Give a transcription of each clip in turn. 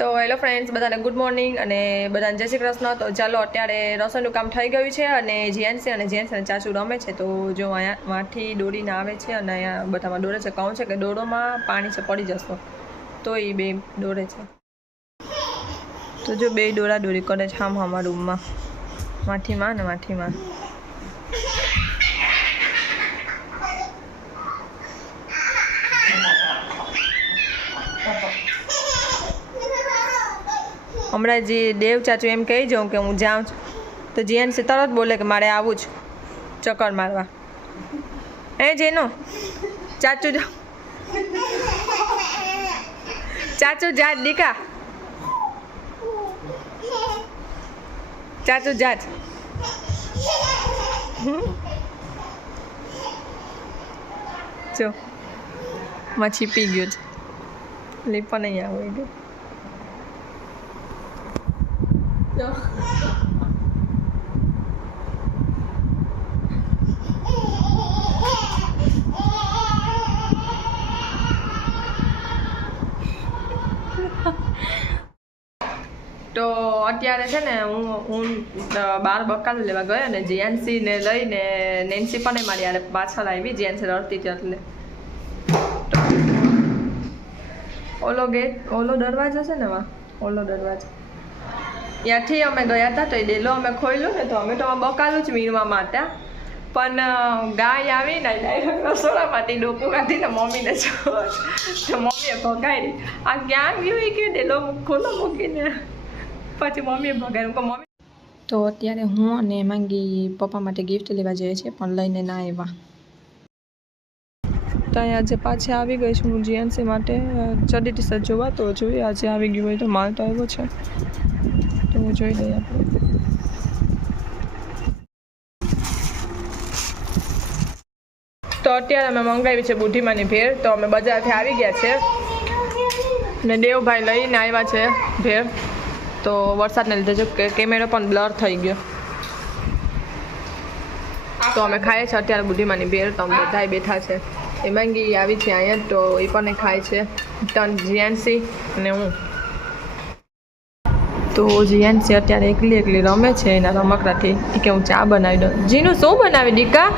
તો hello friends, બધાને good morning અને બધાને જય શ્રી કૃષ્ણ. તો ચાલો, અત્યારે રસોઈનું કામ થઈ ગયું છે અને જીએનસી અને જેન્ટ્સ અને ચાચુ રમે છે. તો જો અહીંયા માઠી દોડીને આવે છે અને અહીંયા બધામાં દોડે છે. કહું છે કે દોડોમાં પાણી છે, પડી જશો. તો એ બે દોડે છે. તો જો બે દોડા દોડી કરે છે આમ અમારા રૂમમાં. માઠીમાં ને માઠીમાં. હમણાં જે દેવ ચાચુ એમ કહી જાઉં કે હું જાઉં છું, તો જીએનસી તરત બોલે કે મારે આવું જ ચક્કર મારવા. એ જેનો? ચાચુ જાઓ ચાચુ જાત, દીકા. ચાચુ જાત. જો, મચ્છી પી ગયો છે. લીપા નહીં આવી ગયું. તો અત્યારે છે ને હું હું બાર બકાલ લેવા ગયો ને લઈને નેન્સી પણ મારી યારે પાછળ આવી જીએનસી રડતી હતી એટલે ઓલો ગેટ ઓલો દરવાજો છે ને વા ઓલો દરવાજો ત્યાંથી અમે ગયા હતા, તો એ ડેલો અમે ખોલ્યો ને તો અમે તો બકાલું જ વીણવા માટે પણ ગાય આવી ને ડાયરેક્ટ રસોડામાંથી ડોકું કાઢીને મમ્મીને તો મમ્મીએ ભગાડી. આ ક્યાં ગયું એ કે ડેલો ખોલો મૂકીને? પછી મમ્મીએ ભગાડ્યું કે મમ્મી. તો અત્યારે હું અને માંગી પપ્પા માટે ગિફ્ટ લેવા જઈએ છીએ, પણ લઈને ના આવ્યા. તો અહીંયા આજે પાછી આવી ગઈ છું હું જીએનસી માટે. ચડી ટી જોવા તો જોઈએ, આજે આવી ગયું હોય તો માલ તો આવ્યો છે. હું જોઈ લઈએ આપણે. તો અત્યારે અમે મંગાવી છે બુઢીમાની ભેળ. તો અમે બજારથી આવી ગયા છે. ને દેવભાઈ લઈને આવ્યા છે ભેળ. તો વરસાદને લીધે જો કેમેરો પણ બ્લર થઈ ગયો. તો અમે ખાઈએ છીએ અત્યારે બુઢીમાની ભેળ. તો અમે બધા બેઠા છે. એ માંગી આવી છે અહીંયા તો એ પણ ખાય છે. તન જીએનસી અને હું. તો જીએનસી અત્યારે એકલી એકલી રમે છે, એના રમકડાથી એ કે હું ચા બનાવી દઉં. જીનું, શું બનાવી દીકા?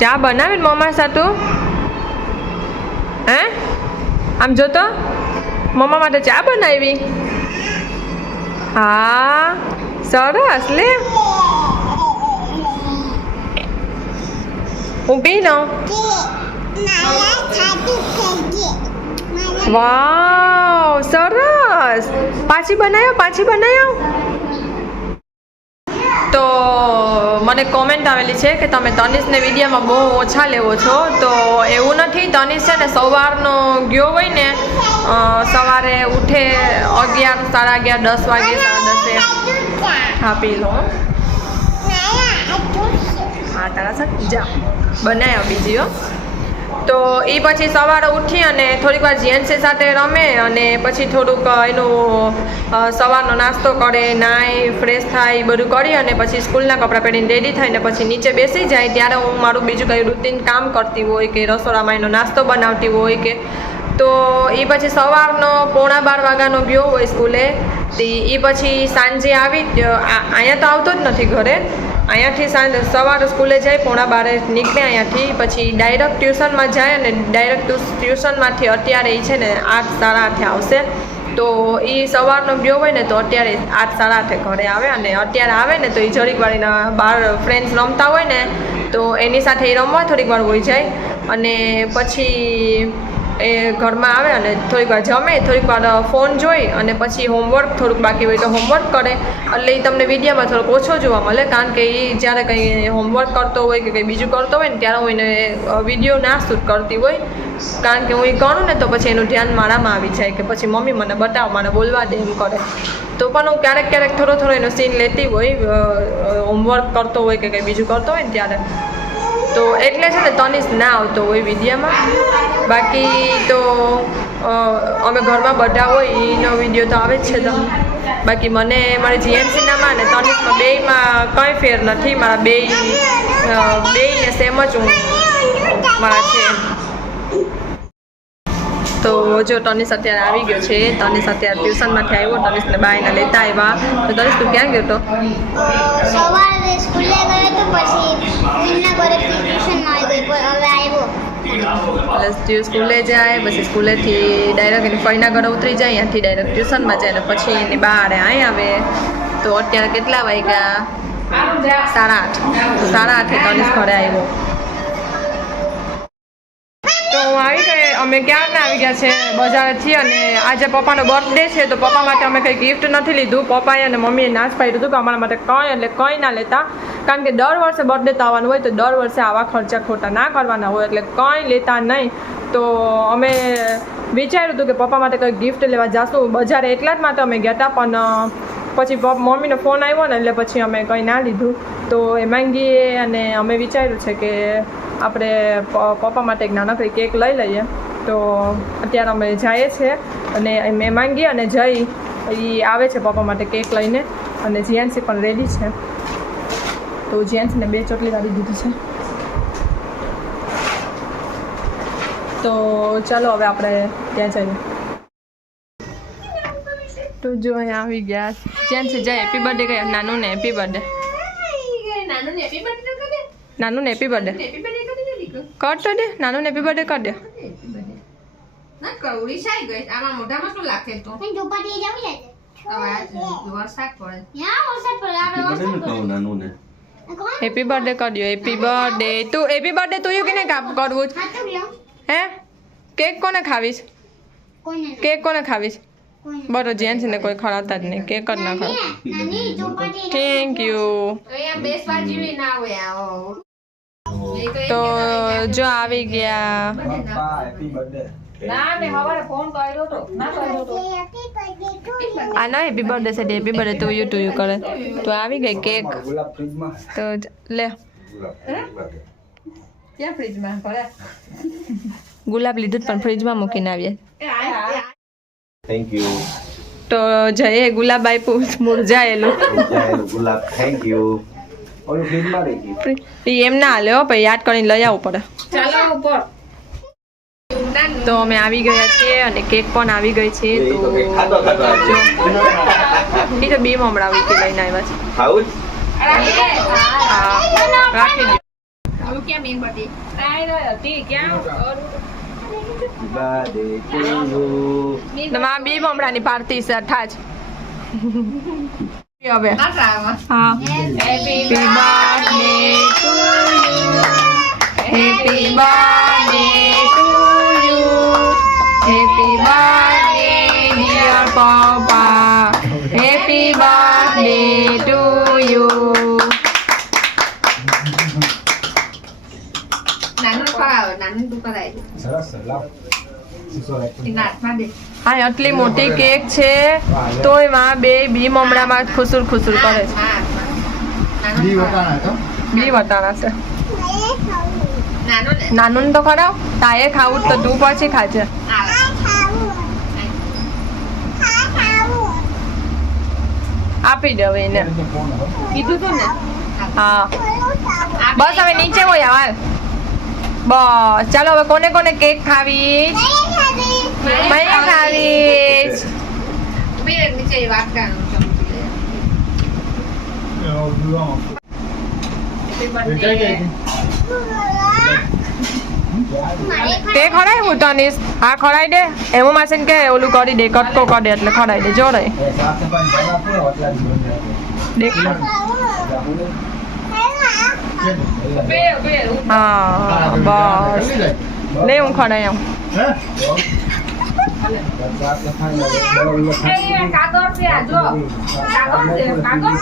ચા બનાવી મમ્મા સાતું હે? આમ જોતો? મમ્મા માટે ચા બનાવી? હા, સરસ લે. હું પી લઉં વાવ, સરસ. પાછી બનાવ્યો પાછી બનાવ્યો તો મને કોમેન્ટ આવેલી છે કે તમે તનિષને વિડીયામાં બહુ ઓછા લેવો છો. તો એવું નથી તનિષ છે ને સવારનો ગયો હોય ને સવારે ઉઠે અગિયાર, સાડા અગિયાર, દસ વાગે, સાડા દસે. હા, પી લો. હા, તારા સર જા. બનાવ્યો બીજી, હો. તો એ પછી સવારે ઉઠી અને થોડીક વાર જીએનસી સાથે રમે અને પછી થોડુંક એનું સવારનો નાસ્તો કરે નાય ફ્રેશ થાય બધું કરી અને પછી સ્કૂલના કપડાં પહેરીને રેડી થાય ને પછી નીચે બેસી જાય. ત્યારે હું મારું બીજું કંઈ રૂટીન કામ કરતી હોય કે રસોડામાં એનો નાસ્તો બનાવતી હોય કે તો એ પછી સવારનો પોણા બાર વાગ્યાનો ગયો હોય સ્કૂલે. તે એ પછી સાંજે આવી અહીંયા તો આવતો જ નથી ઘરે. અહીંયાથી સાંજ, સવારે સ્કૂલે જાય, પોણા બારે નીકળે અહીંયાથી. પછી ડાયરેક્ટ ટ્યુશનમાં જાય અને ડાયરેક્ટ ટ્યુશનમાંથી અત્યારે એ છે ને આઠ સાડા આઠે આવશે. તો એ સવારનો ગયો હોય ને તો અત્યારે આઠ સાડા આઠે ઘરે આવે અને અત્યારે આવે ને તો એ જરીક વાર એના બાર ફ્રેન્ડ્સ રમતા હોય ને, તો એની સાથે એ રમવા થોડીક વાર હોઈ જાય. અને પછી એ ઘરમાં આવે અને થોડીક વાર જમે, થોડીક વાર ફોન જોઈ અને પછી હોમવર્ક થોડુંક બાકી હોય તો હોમવર્ક કરે. એટલે એ તમને વિડીયામાં થોડોક ઓછો જોવા મળે, કારણ કે એ જ્યારે કંઈ હોમવર્ક કરતો હોય કે કંઈ બીજું કરતો હોય ને ત્યારે હું એને વીડિયો ના શૂટ કરતી હોય. કારણ કે હું એ કરું ને તો પછી એનું ધ્યાન મારામાં આવી જાય કે પછી મમ્મી મને બતાવ મને બોલવા દે એમ કરે. તો પણ હું ક્યારેક ક્યારેક થોડો થોડો એનો સીન લેતી હોય હોમવર્ક કરતો હોય કે કંઈ બીજું કરતો હોય ને ત્યારે. તો એટલે છે ને તનિષ ના આવતો હોય વિડીયોમાં બાકી તો અમે ઘરમાં બધા હોય, એનો વીડિયો તો આવે જ છે તમને. બાકી મને મારી જીએમસીનામાં ને તનિષમાં બેયમાં કંઈ ફેર નથી. મારા બે બેયને સેમ જ હું, મારા છે. તો જો તનિષ અત્યારે આવી ગયો છે. તનિષ અત્યારે ટ્યુશનમાંથી આવ્યો. તનિષને બાયને લેતા આવ્યા. તો તનિષ, તું ક્યાં ગયો તો સવારે સ્કૂલે ગયો તો પછી એમના ઘરેથી ટ્યુશનમાં આવી ગઈ પણ હવે એટલે ટ્યુ- સ્કૂલે જાય, પછી સ્કૂલેથી ડાયરેક્ટ એની ફઈના ઘરે ઉતરી જાય, અહીંયાથી ડાયરેક્ટ ટ્યુશનમાં જાય અને પછી એની બહાર અહીં આવે. તો અત્યારે કેટલા વાગ્યા? સાડા આઠ. સાડા આઠે તનિષ ઘરે આવ્યો. તો હું આવી ગઈ. અમે ક્યારના આવી ગયા છે? બજારથી અને આજે પપ્પાનો બર્થડે છે, તો પપ્પા માટે અમે કંઈ ગિફ્ટ નથી લીધું. પપ્પાએ અને મમ્મીએ નાશ પાડ્યું હતું કે અમારા માટે કંઈ એટલે કંઈ ના લેતા. કારણ કે દર વર્ષે બર્થડે આવવાનું હોય તો દર વર્ષે આવા ખર્ચા ખોટા ના કરવાના હોય, એટલે કંઈ લેતા નહીં. તો અમે વિચાર્યું હતું કે પપ્પા માટે કંઈ ગિફ્ટ લેવા જશું. બજારે એટલા જ માટે અમે ગયા હતા, પણ પછી મમ્મીનો ફોન આવ્યો ને, એટલે પછી અમે કંઈ ના લીધું. તો એ માંગીએ અને અમે વિચાર્યું છે કે આપણે પપ્પા માટે એક નાનકડી કેક લઈ લઈએ. તો અત્યારે અમે જઈએ છીએ અને મેં માંગી અને જઈ. એ આવે છે પપ્પા માટે કેક લઈને અને જીએનસી પણ રેડી છે. તો જેન્ટ્સને બે ચોકલેટ આપી દીધી છે. તો ચાલો હવે આપણે ત્યાં જઈએ. તો જો અહીંયા આવી ગયા જેન્ટ્સ જય હેપી બર્થડે કહે નાનું ને હેપી બર્થડે નાનું ને હેપી બર્થડે કર તો દે નાનું ને હેપી બર્થડે કર દે. ના કવડી સાઈ ગઈ. આમાં મોઢામાં શું લાગે તો? અહીં ચોપાટી જાવી જાય હવે આ વરસાદ પડે. યા વરસાદ પડે. આપણે વરસાદ પડે. નાનું ને હેપી બર્થડે કર્યો happy birthday to happy birthday to કેને કાપ કરવું છે હા કેક કોને ખાવીશ? કેક કોને ખાવીશ? કોને? બરો જેન્ટ્સ ને કોઈ ખરાતા જ નહીં. કેક જ ના ખાવ. થેન્ક યુ અહીંયા બેસવા જેવી ના હોય આ ઓ. એ તો કે જો આવી ગયા. ના મેં સવારે ફોન કર્યો તો. ના કર્યો તો. આ ના હેપી બર્થડે છે happy birthday to you to you કરે તો આવી ગઈ કેક. તો લે. ક્યાં ફ્રીજમાં? ભરે ગુલાબ લીધું જ પણ ફ્રીજમાં મૂકીને આવીએ. થેન્ક યુ તો જઈએ ગુલાબ આપ્યું મુરઝાયેલું. ગુલાબ થેન્ક યુ એમ ના હાલે હો પછી યાદ કરીને લઈ આવવું પડે. ચાલો ઉપર. તો અમે આવી ગયા છીએ અને કેક પણ આવી ગઈ છે તો એ તો બે મમડા વીટી લઈને આવ્યા છે. રાખી દો. ક્યાં હતી બે મમડાની પાર્ટી છે હવે. હા. હેપી બર્થડે ટુ હા આટલી મોટી કેક છે તોયમાં બે બી મમરામાં ખુસુર ખુસુર કરે છે. બી વટાણા છે. નાનું ને? તો ખરાવ તાએ ખાવું તો તું પછી ખાજે. આપી દે હવે એને. કીધું તું ને? હા. બસ હવે નીચે હોય હાલ. બસ. ચાલો હવે કોને કોને કેક ખાવી. મેં ખાવી. તે ખરાય હું તનીશ? હા ખરાઈ દે. એમાં માસીને કે ઓલું કરી દે કટકો કરી દે એટલે ખડાઈ દે. જોડે. દેખ હા બસ લે હું ખરાઈ આવું કાગળ છે આ જો કાગળ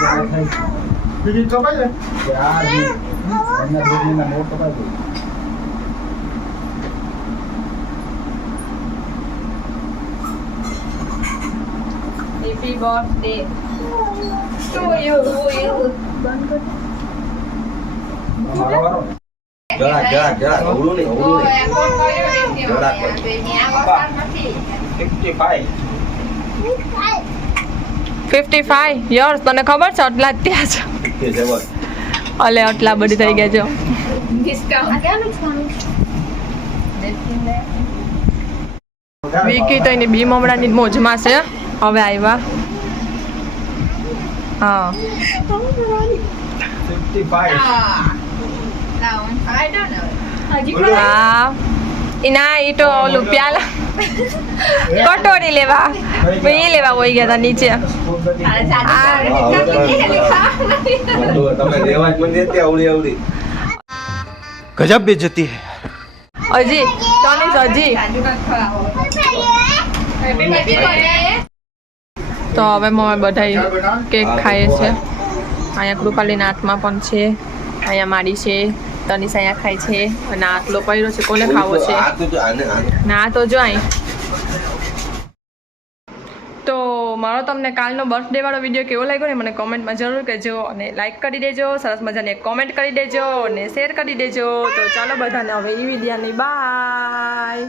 છે કાગળ happy birthday to you to you જરાક જરાક જરાક અવળું નહીં તો અવળું એ ફોન કર્યો ને કે જરાક આ બેની આ વરસાદ નથી નહીં 55 ફિફ્ટી ફાઈવ યર્સ તને ખબર છે આટલા જ ત્યાં છે? અલે, આટલા બધી થઈ ગયા છો. વિકી તો એની બી મમડાની ની મોજમાં છે. હવે આવ્યા હા. That one. I તો ઓલું પ્યાલા. કટોરી લેવા. એ લેવા હોય ગયા હતા નીચે. ગજબ બેજતી હે. હજી તમે હજી તો હવે મમ્મી બધા કેક ખાઈએ છે. અહીંયા કૃપાલી નાથમાં પણ છે. અહીંયા મારી છે તનિષ અહીંયા ખાય છે અને આટલો પડ્યો છે કોને ખાવો છે? ના તો જો અહીં તો મારો તમને કાલનો બર્થડે વાળો વીડિયો કેવો લાગ્યો ને મને કોમેન્ટમાં જરૂર કહેજો અને લાઇક કરી દેજો સરસ મજાની કોમેન્ટ કરી દેજો અને શેર કરી દેજો. તો ચાલો બધાને હવે એ વિડીયાની બાય